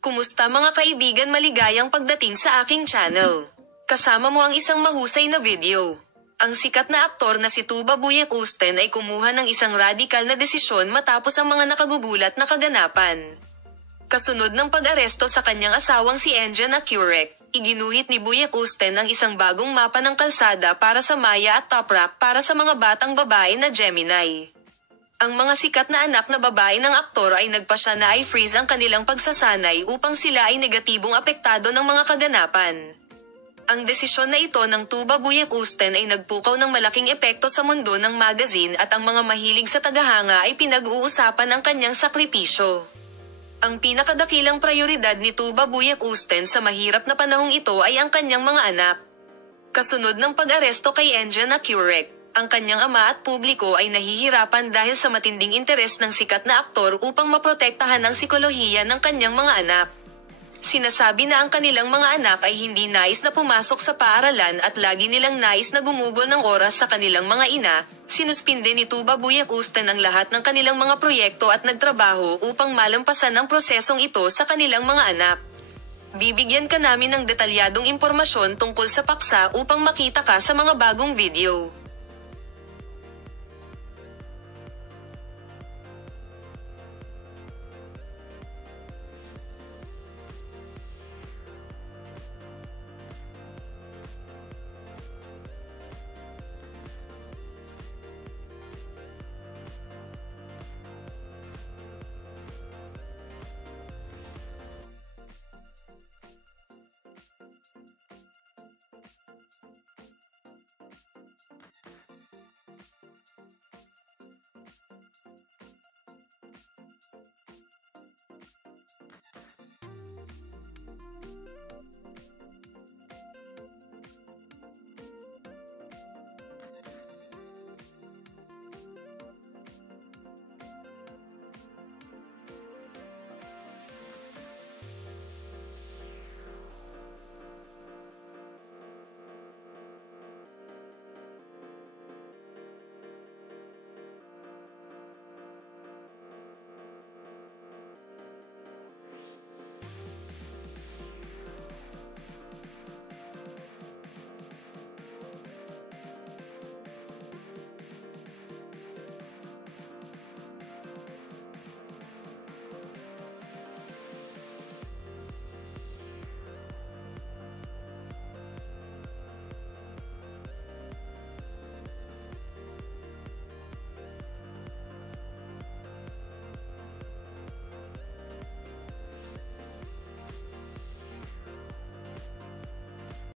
Kumusta mga kaibigan, maligayang pagdating sa aking channel. Kasama mo ang isang mahusay na video. Ang sikat na aktor na si Tuba Buyak Usten ay kumuha ng isang radikal na desisyon matapos ang mga nakagugulat na kaganapan. Kasunod ng pag-aresto sa kanyang asawang si Enjan Akurek, iginuhit ni Buyak Usten ang isang bagong mapa ng kalsada para sa Maya at Toprak para sa mga batang babae na Gemini. Ang mga sikat na anak na babae ng aktor ay nagpasya na i-freeze ang kanilang pagsasanay upang sila ay negatibong apektado ng mga kaganapan. Ang desisyon na ito ng Tuba Buyak Usten ay nagpukaw ng malaking epekto sa mundo ng magazine at ang mga mahilig sa tagahanga ay pinag-uusapan ang kanyang sakripisyo. Ang pinakadakilang prioridad ni Tuba Buyak Usten sa mahirap na panahong ito ay ang kanyang mga anak. Kasunod ng pag-aresto kay Enjan Akurek, ang kanyang ama at publiko ay nahihirapan dahil sa matinding interes ng sikat na aktor upang maprotektahan ang psikolohiya ng kanyang mga anak. Sinasabi na ang kanilang mga anak ay hindi nais na pumasok sa paaralan at lagi nilang nais na gumugol ng oras sa kanilang mga ina. Sinuspinde ni Tuba Buyak Usten ang lahat ng kanilang mga proyekto at nagtrabaho upang malampasan ang prosesong ito sa kanilang mga anak. Bibigyan ka namin ng detalyadong impormasyon tungkol sa paksa upang makita ka sa mga bagong video.